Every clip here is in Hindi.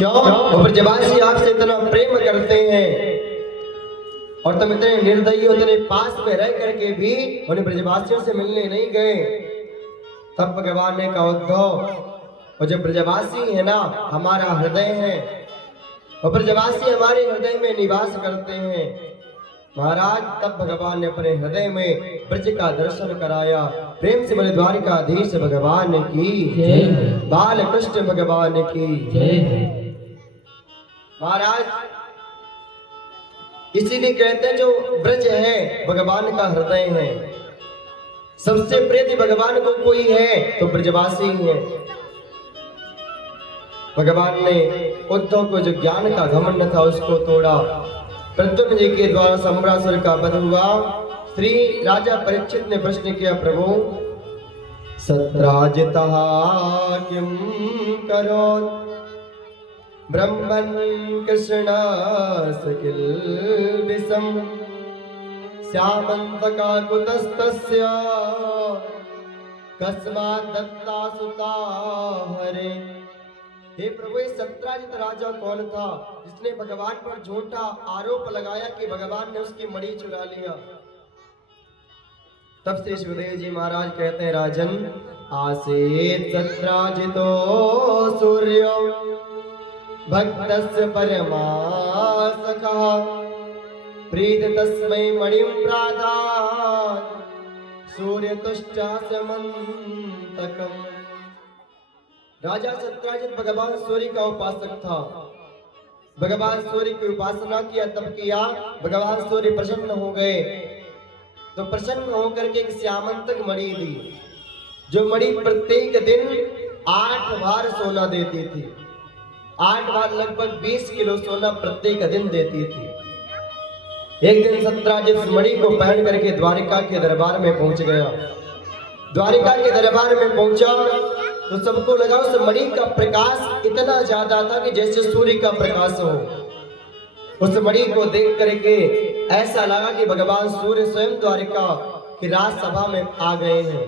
क्यों? वो ब्रजवासी आपसे इतना प्रेम करते हैं और तुम इतने निर्दयी हो, इतने पास में रह करके भी उन्हें ब्रजवासियों से मिलने नहीं गए। तब भगवान ने कहा उद्धव, और जो ब्रजवासी है ना हमारा हृदय है, और ब्रजवासी हमारे हृदय में निवास करते हैं। महाराज तब भगवान ने अपने हृदय में ब्रज का दर्शन कराया। प्रेम से बोले द्वारिकाधीश भगवान की जय, बाल कृष्ण भगवान की जय। महाराज इसीलिए कहते हैं जो ब्रज है भगवान का हृदय है। सबसे प्रिय भगवान को कोई है तो ब्रजवासी है। भगवान ने उद्धव को जो ज्ञान का घमंड था उसको तोड़ा। प्रद्युम्न जी के द्वारा सम्रासुर का वध हुआ। श्री राजा परीक्षित ने प्रश्न किया, प्रभु सत्राजितः किम करो ब्रह्मन् कृष्ण सकिल्बिषम् श्यामन्तका कुतस्तस्य कस्मात् दत्ता सुता हरे। हे प्रभु, सत्राजित राजा कौन था जिसने भगवान पर झूठा आरोप लगाया कि भगवान ने उसकी मणि चुरा लिया? तब श्री सुखदेव जी महाराज कहते हैं, राजन आसेत सत्राजितो सूर्यो भक्तस्य परमासखः प्रीत तस्मै मणिं प्रादात् सूर्यतुष्टास्य मन्तकम्। राजा सत्राजित भगवान सूर्य का उपासक था। भगवान सूर्य की उपासना किया, तब किया भगवान सूर्य प्रसन्न हो गए। तो प्रसन्न होकर के एक श्यामंतक मणि दी, जो मणि प्रत्येक दिन 8 बार सोना देती थी। 8 बार लगभग 20 किलो सोना प्रत्येक दिन देती थी। एक दिन सत्राजित मणि को पहन करके द्वारिका के दरबार में पहुंच गया। द्वारिका के दरबार में पहुंचा तो सबको लगा उस मणि का प्रकाश इतना ज्यादा था कि जैसे सूर्य का प्रकाश हो। उस मणि को देख करके ऐसा लगा कि भगवान सूर्य स्वयं द्वारिका की राजसभा में आ गए हैं।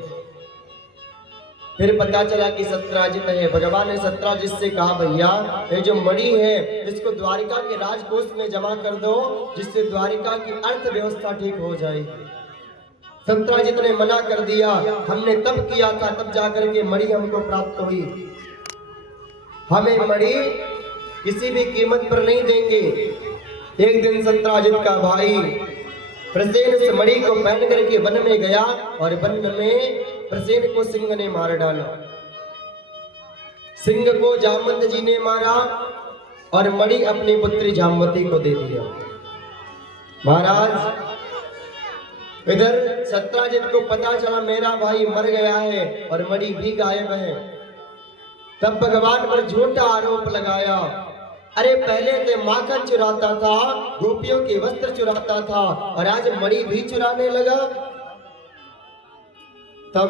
फिर पता चला कि सत्राजित है। भगवान ने सत्राजित से कहा, भैया ये जो मणि है इसको द्वारिका के राजकोष में जमा कर दो, जिससे द्वारिका की अर्थव्यवस्था ठीक हो जाएगी। सत्राजित ने मना कर दिया, हमने तब किया था, तब जाकर के मणि हमको प्राप्त हुई। हमें मणि किसी भी कीमत पर नहीं देंगे। एक दिन सत्राजित का भाई प्रसेन उस मणि को पहन करके वन में गया और वन में प्रसेन को सिंह ने मार डाला। सिंह को जामवंत जी ने मारा और मणि अपनी पुत्री जामवती को दे दिया। महाराज इधर सत्राजित को पता चला मेरा भाई मर गया है और मणि भी गायब है। तब भगवान पर झूठा आरोप लगाया, अरे पहले तो माखन चुराता था, गोपियों के वस्त्र चुराता था और आज मणि भी चुराने लगा। तब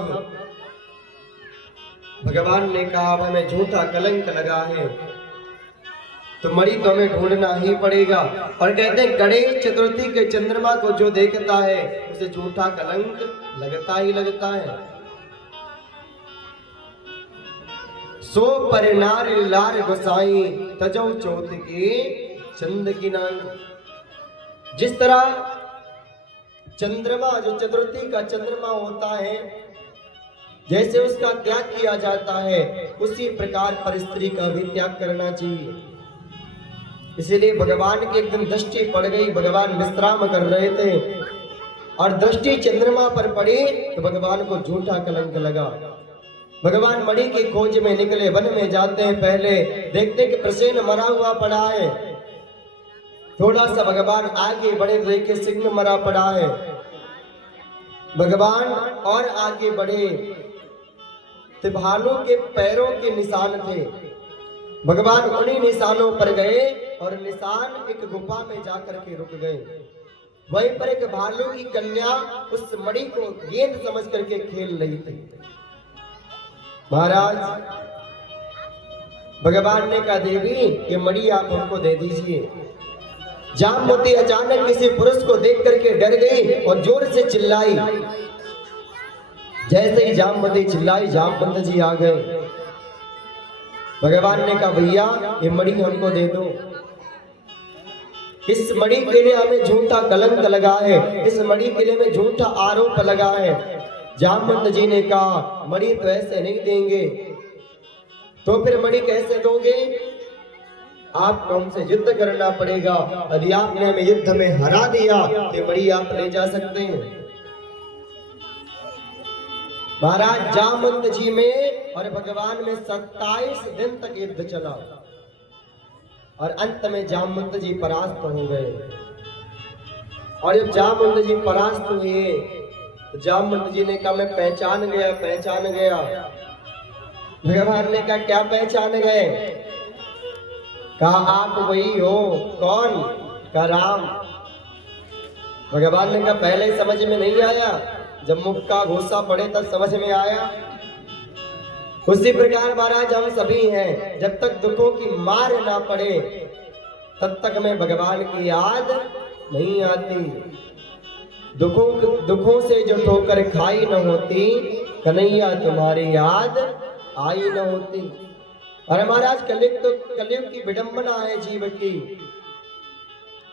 भगवान ने कहा, हमें झूठा कलंक लगा है तो मणि तो हमें ढूंढना ही पड़ेगा। और कहते हैं गणेश चतुर्थी के चंद्रमा को जो देखता है उसे झूठा कलंक लगता ही लगता है। सो परिनार लार गोसाई तजौ चौथ के चंद की नाई। जिस तरह चंद्रमा जो चतुर्थी का चंद्रमा होता है, जैसे उसका त्याग किया जाता है उसी प्रकार पर स्त्री का भी त्याग करना चाहिए। इसीलिए भगवान की एक दिन दृष्टि पड़ गई, भगवान विश्राम कर रहे थे और दृष्टि चंद्रमा पर पड़ी तो भगवान को झूठा कलंक लगा। भगवान मणि की खोज में निकले, वन में जाते हैं, पहले देखते कि प्रसेन मरा हुआ पड़ा है। थोड़ा सा भगवान आगे बढ़े, देखे सिंह मरा पड़ा है। भगवान और आगे बढ़े तो भालू के पैरों के निशान थे। भगवान उन्हीं निशानों पर गए और निशान एक गुफा में जाकर के रुक गए। वहीं पर एक भालू की कन्या उस मणि को गेंद समझ करके खेल रही थी। महाराज भगवान ने कहा, देवी ये मणि आप हमको दे दीजिए। जामवती अचानक किसी पुरुष को देख करके डर गई और जोर से चिल्लाई। जैसे ही जामवती चिल्लाई, जामवंत जी आ गए। भगवान ने कहा भैया ये मणि हमको दे दो। इस मणि के लिए हमें झूठा कलंक लगा है, इस मणि के लिए हमें झूठा आरोप लगा है। जामवंत जी ने कहा मणि तो ऐसे नहीं देंगे। तो फिर मणि कैसे दोगे? आपको हमसे युद्ध करना पड़ेगा। यदि आपने हमें युद्ध में हरा दिया तो मणि आप ले जा सकते हैं। महाराज जामवंत जी में और भगवान में 27 दिन तक युद्ध चला और अंत में जामवंत जी परास्त हो गए। और जब जामवंत जी परास्त हुए तो जामवंत जी ने कहा मैं पहचान गया, पहचान गया। भगवान ने कहा क्या पहचान गए? कहा आप वही हो। कौन? कहा राम। भगवान ने कहा पहले समझ में नहीं आया, जब मुख का घूसा पड़े तब समझ में आया। उसी प्रकार महाराज हम सभी हैं, जब तक दुखों की मार ना पड़े तब तक हमें भगवान की याद नहीं आती। दुखों से जो ठोकर खाई न होती, कन्हैया तुम्हारी याद आई न होती। अरे महाराज कलयुग की विडंबना है जीव की।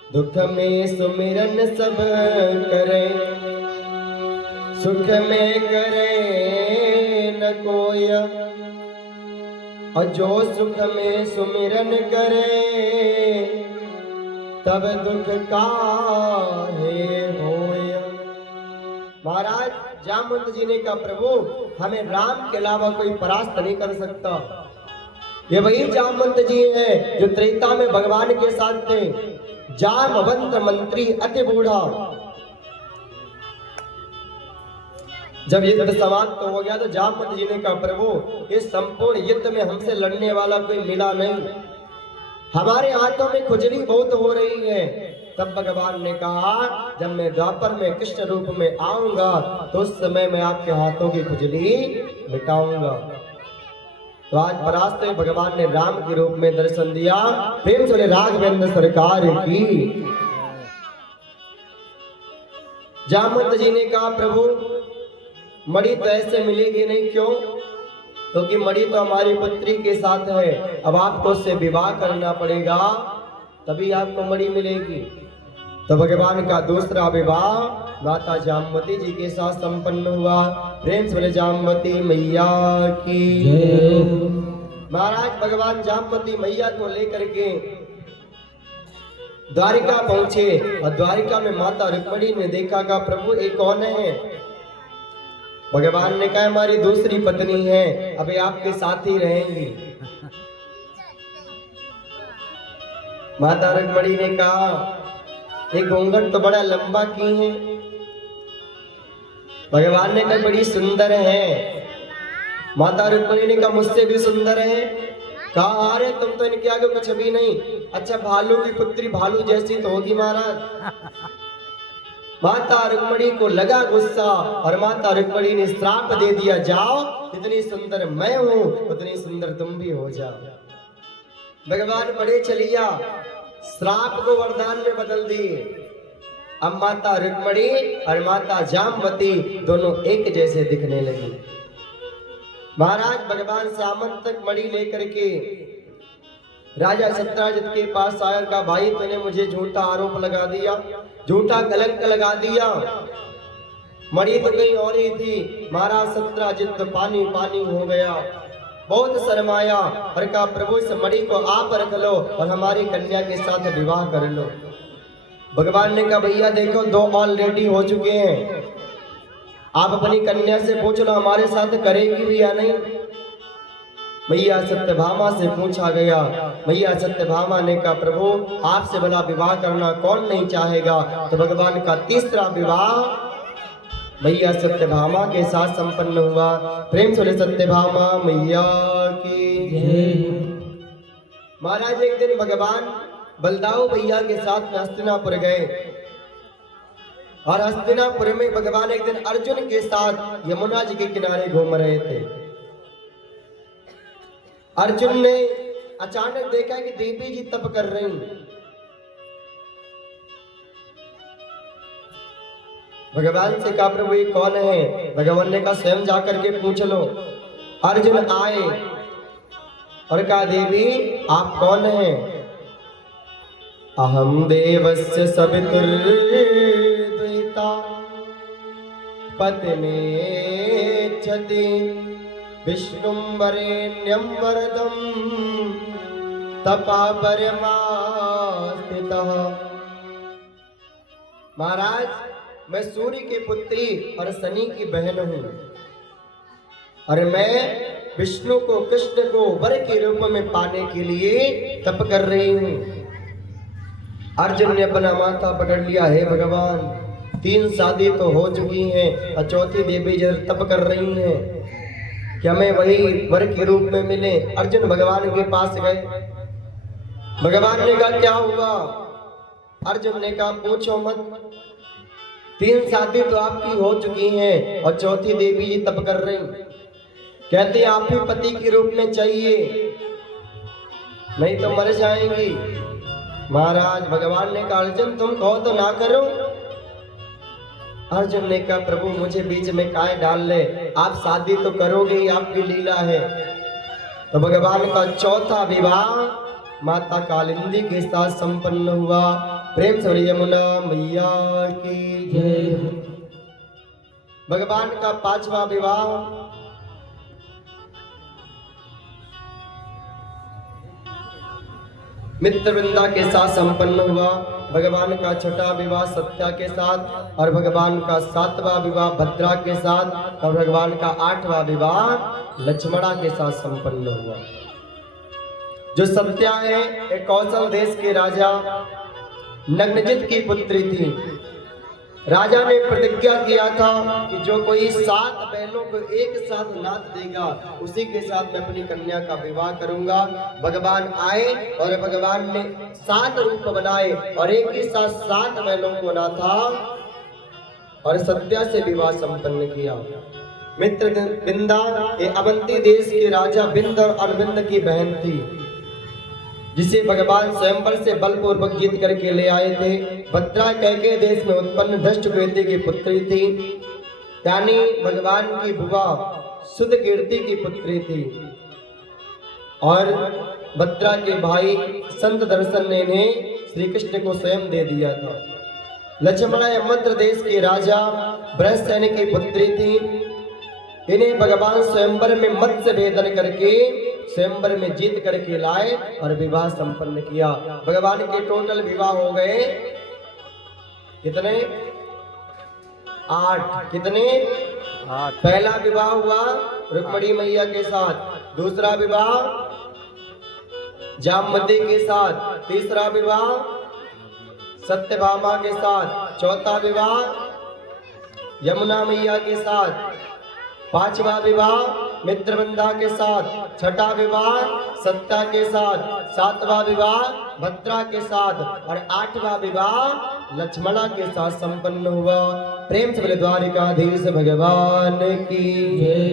दुख में सुमिरन सब करे, सुख में करे न कोई। और जो सुख में सुमिरन करे, तब दुख काहे होय। महाराज जामवंत जी ने कहा प्रभु हमें राम के अलावा कोई परास्त नहीं कर सकता। ये वही जामवंत जी हैं जो त्रेता में भगवान के साथ थे। जामवंत मंत्री अति बूढ़ा। जब युद्ध समाप्त हो गया तो जामवंत जी ने कहा प्रभु इस संपूर्ण युद्ध में हमसे लड़ने वाला कोई मिला नहीं, हमारे हाथों में खुजली बहुत हो रही है। तब भगवान ने कहा जब मैं द्वापर में कृष्ण रूप में आऊंगा तो उस समय मैं आपके हाथों की खुजली मिटाऊंगा। तो आज परास्त भगवान ने राम के रूप में दर्शन दिया। प्रेम से राघवेंद्र सरकार की। जामवंत जी ने कहा प्रभु मणि तो ऐसे मिलेगी नहीं। क्यों? क्योंकि मणि तो हमारी पुत्री के साथ है। अब आपको उससे विवाह करना पड़ेगा तभी आपको मणि मिलेगी। तो भगवान का दूसरा विवाह माता जामवती जी के साथ संपन्न हुआ। प्रेम से जामवती मैया की। महाराज भगवान जामवती मैया को लेकर के द्वारिका पहुंचे और द्वारिका में माता रुक्मिणी ने देखा का प्रभु ये कौन है? भगवान ने कहा हमारी दूसरी पत्नी है, अभी आपके साथ ही रहेंगी। माता रुक्मिणी ने कहा ये घूंघट तो बड़ा लंबा की है। भगवान ने कहा बड़ी सुंदर है। माता रुक्मिणी ने कहा मुझसे भी सुंदर है। कहा अरे तुम तो इनके आगे कुछ भी नहीं। अच्छा भालू की पुत्री भालू जैसी तो होगी महाराज। माता रुक्मिणी को लगा गुस्सा और माता रुक्मिणी ने श्राप दे दिया जाओ जितनी सुंदर मैं हूं उतनी सुंदर तुम भी हो जाओ। भगवान बड़े चलिया श्राप को वरदान में बदल दिए। अब माता रुक्मिणी और माता जामवती दोनों एक जैसे दिखने लगी। महाराज भगवान सामंतक मणि लेकर के राजा सत्राजित के पास आया। का भाई तूने मुझे झूठा आरोप लगा दिया, झूठा कलंक लगा दिया। मणि तो कहीं और ही थी। महाराज सत्राजित तो पानी पानी हो गया, बहुत शर्माया और कहा प्रभु इस मणि को आप रख लो और हमारी कन्या के साथ विवाह कर लो। भगवान ने कहा भैया देखो दो ऑलरेडी हो चुके हैं, आप अपनी कन्या से पूछ लो हमारे साथ करेगी भी या नहीं। मैया सत्यभामा से पूछा गया। मैया सत्यभामा ने कहा प्रभु आपसे भला विवाह करना कौन नहीं चाहेगा। तो भगवान का तीसरा विवाह मैया सत्यभामा के साथ संपन्न हुआ। प्रेम से सत्यभामा मैया की। महाराज एक दिन भगवान बलदाऊ भैया के साथ हस्तिनापुर गए और हस्तिनापुर में भगवान एक दिन अर्जुन के साथ यमुना जी के किनारे घूम रहे थे। अर्जुन ने अचानक देखा कि देवी जी तप कर रही। भगवान से कहा प्रभु ये कौन है? भगवान ने कहा स्वयं जाकर के पूछ लो। अर्जुन आए, और कहा देवी आप कौन हैं? अहम देवस्य सवितुर्द्वैता पत्नीच्छति विष्णुं वरेण्यं वरदं तपा परमास्थितः। महाराज मैं सूर्य की पुत्री और शनि की बहन हूँ और मैं विष्णु को कृष्ण को वर के रूप में पाने के लिए तप कर रही हूँ। अर्जुन ने अपना माथा पकड़ लिया, हे भगवान 3 शादी तो हो चुकी हैं और चौथी देवी जब तप कर रही हैं, क्या मैं वही वर के रूप में मिले? अर्जुन भगवान के पास गए। भगवान ने कहा क्या हुआ? अर्जुन ने कहा पूछो मत, 3 शादी तो आपकी हो चुकी हैं और चौथी देवी जी तप कर रही। कहते आप ही पति के रूप में चाहिए, नहीं तो मर जाएंगी। महाराज भगवान ने कहा अर्जुन तुम कहो तो ना करो। अर्जुन ने कहा प्रभु मुझे बीच में काहे डाल ले, आप शादी तो करोगे ही, आपकी लीला है। तो भगवान का चौथा विवाह माता कालिंदी के साथ संपन्न हुआ। प्रेम से यमुना मैया की जय। भगवान का 5वां विवाह मित्रवृंदा के साथ संपन्न हुआ। भगवान का 6वां विवाह सत्या के साथ और भगवान का 7वां विवाह भद्रा के साथ और भगवान का 8वां विवाह लक्ष्मणा के साथ संपन्न हुआ। जो सत्या है एक कौशल देश के राजा नग्नजित की पुत्री थी। राजा ने प्रतिज्ञा किया था कि जो कोई 7 बैलों को एक साथ नाथ देगा उसी के साथ मैं अपनी कन्या का विवाह करूंगा। भगवान आए और भगवान ने 7 रूप बनाए और एक ही साथ 7 बैलों को नाथा और सत्या से विवाह संपन्न किया। मित्रविंदा ये अवंती देश के राजा बिंद और अरविंद की बहन थी, जिसे भगवान स्वयंवर से बलपूर्वक जीत करके ले आए थे। भद्रा कैके देश में उत्पन्न दृष्टकेतु की पुत्री थी, यानी भगवान की बुआ सुध कीर्ति की पुत्री थी। और भद्रा के भाई संत दर्शन ने इन्हें श्री कृष्ण को स्वयं दे दिया था। लक्ष्मणा मध्य देश के राजा बृहस्पति की पुत्री थी। इन्हें भगवान स्वयंवर में मत्स्य भेदन करके स्वयंवर में जीत करके लाए और विवाह संपन्न किया। भगवान के टोटल विवाह हो गए कितने? 8। कितने? 8। पहला विवाह हुआ रुक्मिणी मैया के साथ, दूसरा विवाह जामवती के साथ, तीसरा विवाह सत्यभामा के साथ, चौथा विवाह यमुना मैया के साथ, 5वां विवाह मित्रवृंदा के साथ, 6वां विवाह सत्या के साथ, 7वां विवाह भद्रा के साथ और 8वां विवाह लक्ष्मणा के साथ संपन्न हुआ। प्रेम से बोले द्वारिकाधीश भगवान की जय।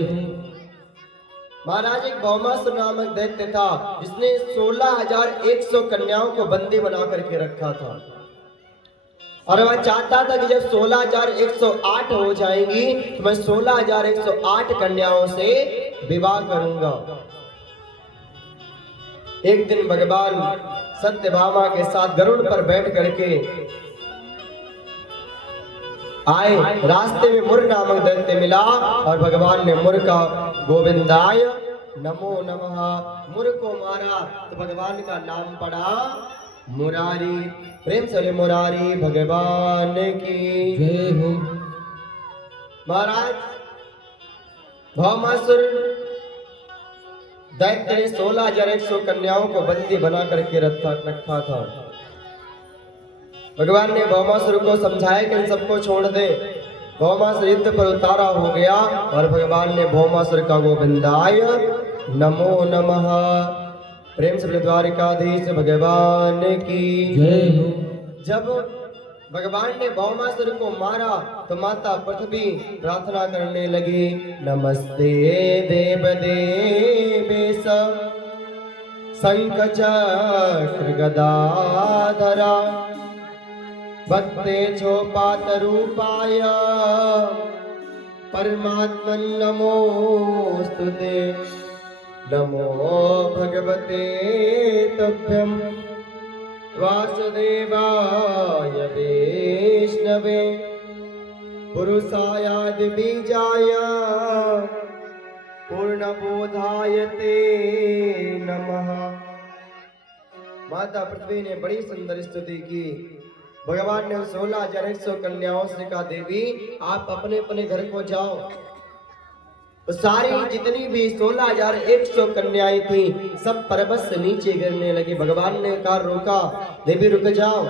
महाराज एक भौमासुर नामक दैत्य था जिसने 16,100 कन्याओं को बंदी बना करके रखा था और वह चाहता था कि जब 16,108 हो जाएंगी तो मैं 16,108 कन्याओं से विवाह करूंगा। एक दिन भगवान सत्यभामा के साथ गरुड़ पर बैठ करके आए। रास्ते में मुर नामक दैत्य मिला और भगवान ने मुर का गोविंदाय नमो नमः मुर को मारा तो भगवान का नाम पड़ा मुरारी। प्रेम से मुरारी भगवान की जय हो। महाराज भौमासुर दैत्य ने 16,100 कन्याओं को बंदी बना करके रखा था। भगवान ने भौमासुर को समझाया कि इन सबको छोड़ दे। भौमासुर युद्ध पर उतारा हो गया और भगवान ने भौमासुर का गोविंदाय नमो नमः प्रेम से द्वारिकाधीश भगवान की जय हो। जब भगवान ने भौमासुर को मारा तो माता पृथ्वी प्रार्थना करने लगी, नमस्ते देव देवेश शंख चक्र गदाधरा भक्ते छोपात रूपाय परमात्मन नमोस्तुते। नमो भगवते तुभ्यं वासुदेवाय वैष्णवे पुरुषायादि बीजाय पूर्णबोधाय ते नमः। माता पृथ्वी ने बड़ी सुंदर स्तुति की। भगवान ने 16,100 कन्याओं से कहा, देवी आप अपने अपने घर को जाओ। तो सारी जितनी भी 16,100 कन्याएं थी सब पर्वत से नीचे गिरने लगी। भगवान ने कहा, रोका, देवी रुक जाओ,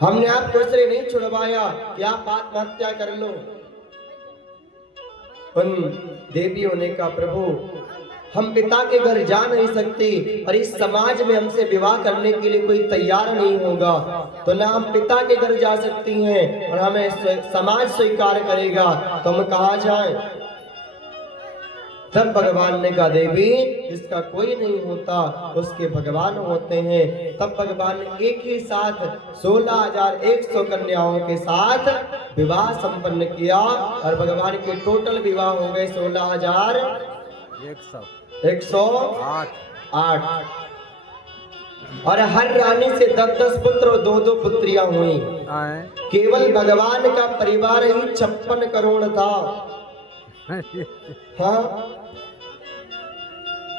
हमने आपको इसलिए नहीं छुड़वाया कि आप आत्महत्या कर लो। उन देवियों ने कहा, प्रभु हम पिता के घर जा नहीं सकती और इस समाज में हमसे विवाह करने के लिए कोई तैयार नहीं होगा, तो ना हम पिता के घर जा सकती हैं और हमें समाज स्वीकार करेगा, तो हम कहाँ जाएं? तब भगवान ने कहा, देवी जिसका कोई नहीं होता उसके भगवान होते हैं। तब भगवान ने एक ही साथ 16,100 कन्याओं के साथ विवाह संपन्न किया और भगवान के टोटल विवाह हो गए 16,108। और हर रानी से 10-10 पुत्र और 2-2 पुत्रियां हुई। केवल भगवान का परिवार ही 56 करोड़ था। हाँ,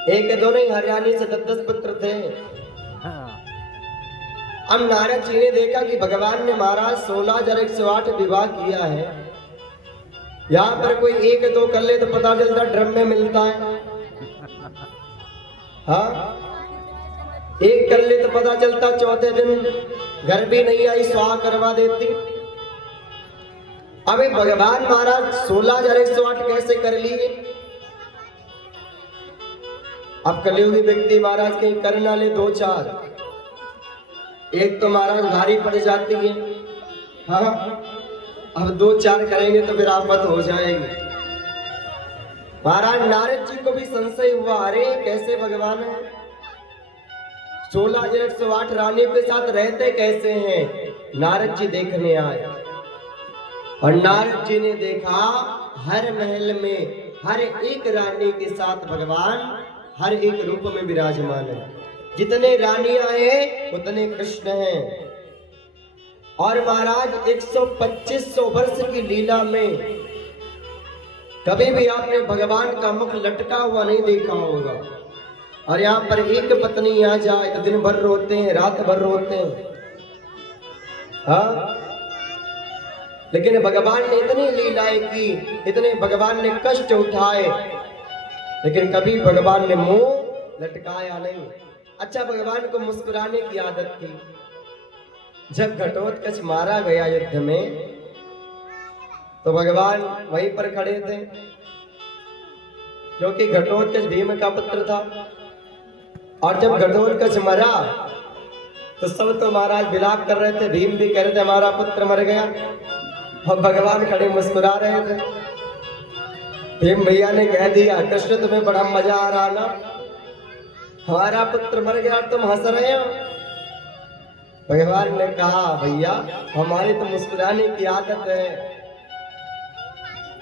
एक दो नहीं, हर रानी से 10-10 पुत्र थे। अब नारद जी ने देखा कि भगवान ने महाराज 16,108 विवाह किया है। यहाँ पर कोई एक दो कर ले तो पता चलता ड्रम में मिलता है। हाँ, एक कर ले तो पता चलता चौथे दिन घर भी नहीं आई, स्वाहा करवा देती। अबे भगवान महाराज 16,108 कैसे कर लिए? अब कलियुगी व्यक्ति महाराज कहीं कर ना ले 2-4, एक तो महाराज भारी पड़ जाती है। हाँ, अब 2-4 करेंगे तो फिर आफत हो जाएगी। महाराज नारद जी को भी संशय हुआ, अरे कैसे भगवान है 16,108 रानियों के साथ रहते कैसे हैं? नारद जी देखने आए और नारद जी ने देखा हर महल में हर एक रानी के साथ भगवान हर एक रूप में विराजमान है। जितने रानियां हैं उतने कृष्ण हैं। और महाराज 125 वर्ष की लीला में कभी भी आपने भगवान का मुख लटका हुआ नहीं देखा होगा। और यहाँ पर एक पत्नी यहाँ जाए तो दिन भर रोते हैं, रात भर रोते हैं। हाँ, लेकिन भगवान ने इतनी लीलाएं की, इतने भगवान ने कष्ट उठाए, लेकिन कभी भगवान ने मुंह लटकाया नहीं। अच्छा, भगवान को मुस्कुराने की आदत थी। जब घटोत्कच मारा गया युद्ध में तो भगवान वहीं पर खड़े थे, क्योंकि घटोत्कच भीम का पुत्र था। और जब घटोत्कच मरा तो सब तो महाराज विलाप कर रहे थे, भीम भी कह रहे थे हमारा पुत्र मर गया, और भगवान खड़े मुस्कुरा रहे थे। भीम भैया ने कह दिया, कृष्ण तुम्हें बड़ा मजा आ रहा ना, हमारा पुत्र मर गया तुम हंस रहे हो। भगवान ने कहा, भैया हमारी तो मुस्कुराने की आदत है।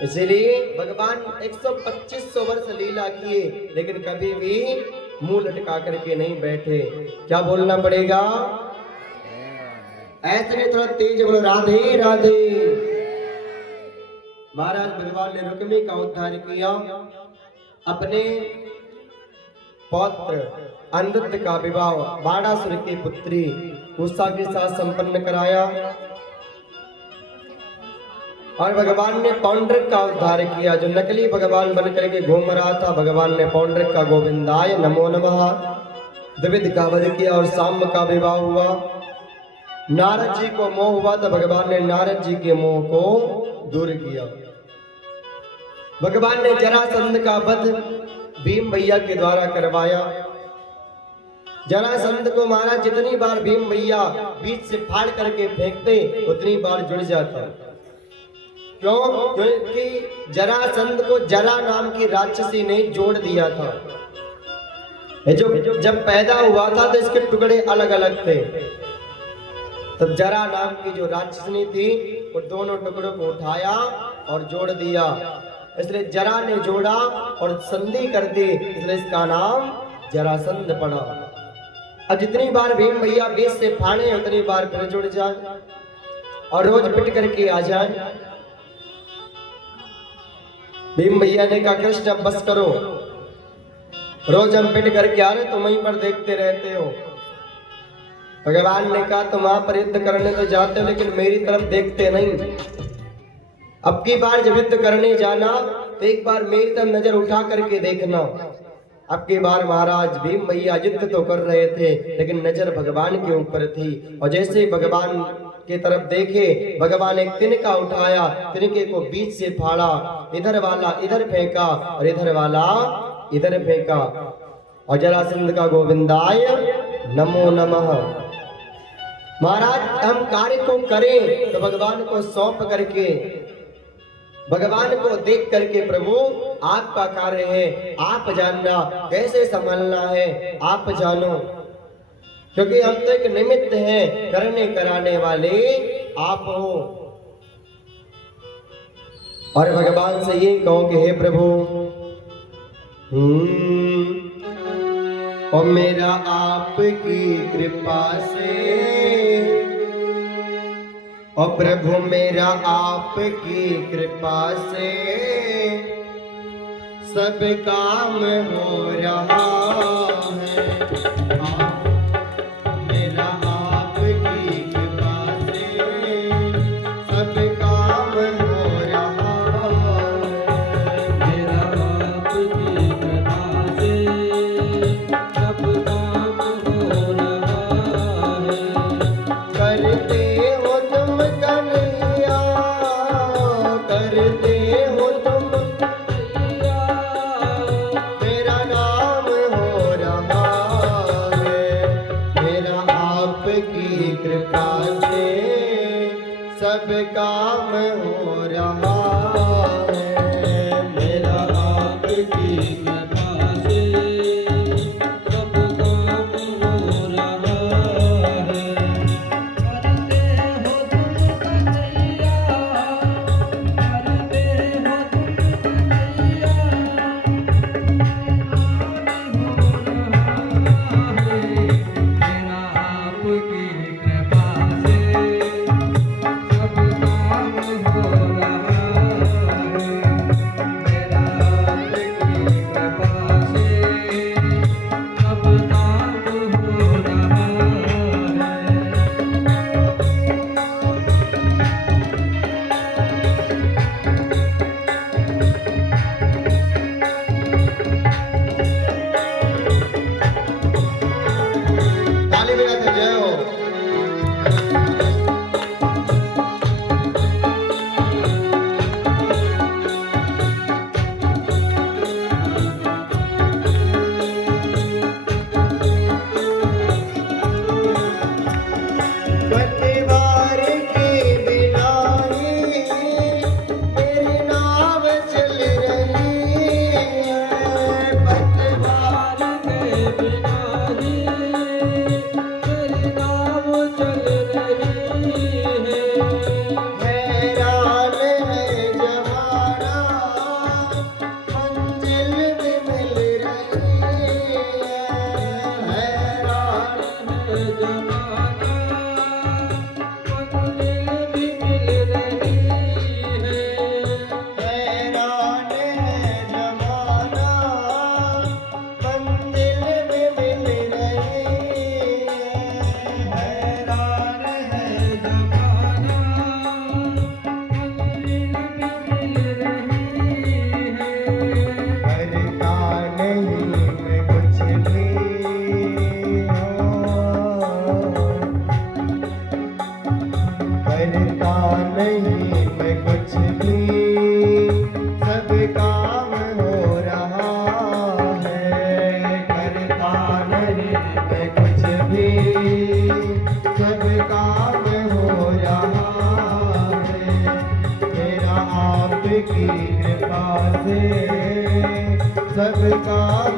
इसलिए भगवान 125 वर्ष लीला किए, लेकिन कभी भी मुंह लटका करके नहीं बैठे। क्या बोलना पड़ेगा? ऐसे नहीं, थोड़ा तेज बोलो, राधे राधे। महाराज भगवान ने रुक्मी का उद्धार किया, अपने पौत्र अनिरुद्ध का विवाह बाणासुर की पुत्री उषा के साथ संपन्न कराया। और भगवान ने पौंड्रिक का उद्धार किया, जो नकली भगवान बनकर के घूम रहा था। भगवान ने पौंड्रिक का गोविंदाय नमो नमः द्विविध का वध किया और साम्य का विवाह हुआ। नारद जी को मोह हुआ तो भगवान ने नारद जी के मोह को दूर किया। भगवान ने जरासंध का वध भीम भैया के द्वारा करवाया। जरासंध को महाराज जितनी बार भीम भैया बीच से फाड़ करके फेंकते उतनी बार जुड़ जाता। क्यों? क्योंकि जरासंध को जरा नाम की राक्षसी ने जोड़ दिया था। जो जब पैदा हुआ था तो इसके टुकड़े अलग अलग थे। तब जरा नाम की जो राक्षसनी थी वो दोनों टुकड़ों को उठाया और जोड़ दिया। इसलिए जरा ने जोड़ा और संधि कर दी, इसलिए इसका नाम जरासंध पड़ा। अब जितनी बार भीम भैया बीच से फाड़े उतनी बार फिर जुड़ जाए और रोज पिट करके आ जाए। भीम भैया ने कहा कृष्ण अब बस करो, रोज हम पिट करके आ रहे तुम वहीं पर देखते रहते हो। भगवान ने कहा तुम वहां पर युद्ध करने तो जाते हो लेकिन मेरी तरफ देखते नहीं। अब की बार जब युद्ध करने जाना तो एक बार मेरी तरफ नजर उठा करके देखना। अब की बार महाराज भीम भैया युद्ध तो कर रहे थे लेकिन नजर भगवान के ऊपर थी और जैसे ही भगवान की तरफ देखे भगवान एक तिनका उठाया, तिनके को बीच से फाड़ा, इधर वाला इधर फेंका और इधर वाला इधर फेंका और जरासंध का गोविंदाय नमो नमः। महाराज हम कार्य को करें तो भगवान को सौंप करके, भगवान को देख करके प्रभु आपका कार्य है, आप जानना कैसे संभालना है आप जानो, क्योंकि हम तो एक निमित्त हैं, करने कराने वाले आप हो। और भगवान से ये कहो कि हे प्रभु और मेरा आपकी कृपा से, और प्रभु मेरा आपकी कृपा से सब काम हो रहा है। मेरा आपकी कृपा से सब काम हो रहा है। मेरा आपकी कृपा से सब काम हो रहा है। करते हो तुम कन्हैया, करते हो तुम कन्हैया, मेरा नाम हो रहा है। मेरा आपकी कृपा से सब काम हो रहा है। मेरा आपकी कृपा से सब काम हो रहा है। करते हो तुम कन्हैया, करते हो तुम कन्हैया, मेरा आपकी कृपा से सब काम हो रहा है। मेरा आपकी कृपा से सब काम हो रहा है। ताली बजाते जय हो। पतवार के बिना ही तेरी नाव चल रही है। पतवार के बिना ही तेरी नाव चल रही है। हैरान है जमाना, मंजिल भी मिल रही है। हैरान है जमाना, मंजिल भी मिल रही है। हैरान है जमाना, मंजिल भी मिल रही है। हैरान है जमाना, मंजिल भी मिल रही है। करता नहीं मैं कुछ भी करता नहीं मैं कुछ भी, सब काम हो रहा है। करता नहीं मैं कुछ भी, सब काम हो रहा है। मेरा आपकी कृपा से सब काम